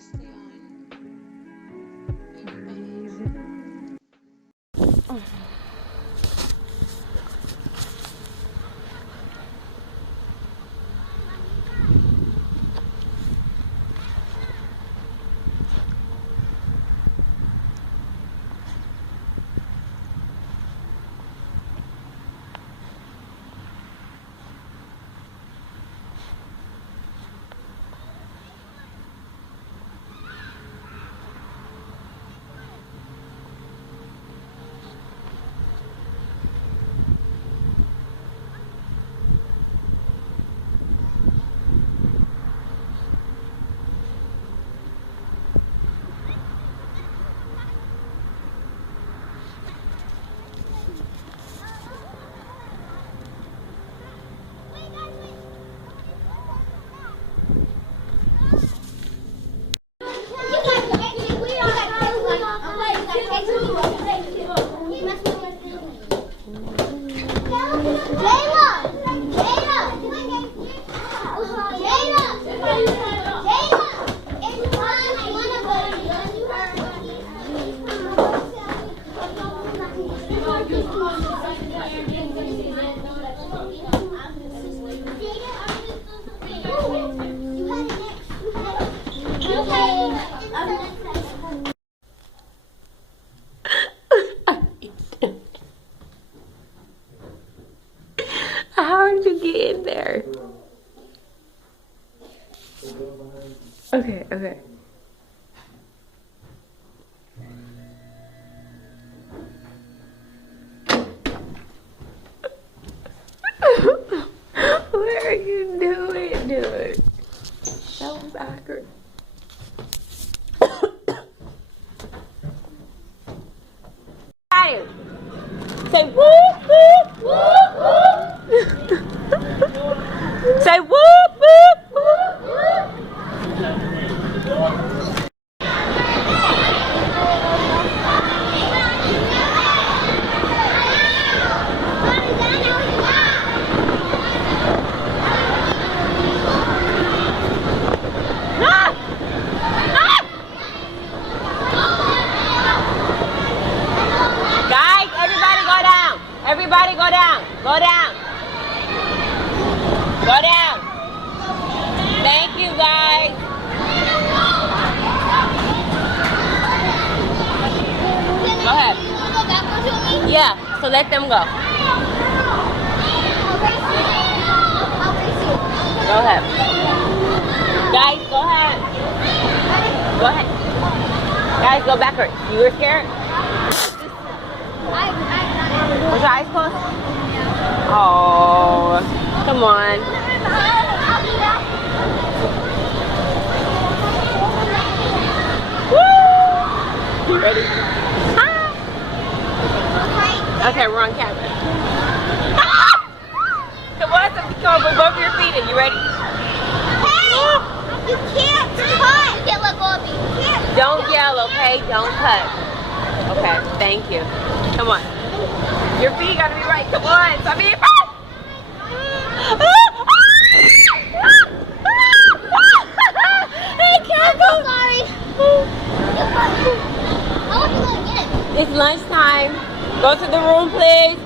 stay on. How did you get in there? Okay, okay. What are you doing, dude? So backward. Say whoop, whoop, whoop, whoop. Say whoop, whoop, whoop, whoop. Guys, everybody go down. Everybody go down. Go down. Go down. Thank you, guys. Go ahead. Yeah, so let them go. Go ahead. Guys, go ahead. Go ahead. Guys, go backwards. You were scared? Was your eyes closed? Oh, come on. Woo! You ready? Ah! Okay, we're on camera. Ah! Come on, come on, put both of your feet in. You ready? Hey! You can't cut! You can't let go of me. You can't. Don't yell, okay? Don't cut. Okay, thank you. Come on. Your feet gotta be right. Come on. So be fast. Hey, careful. Sorry. How long are you gonna get? It's lunchtime. Go to the room, please.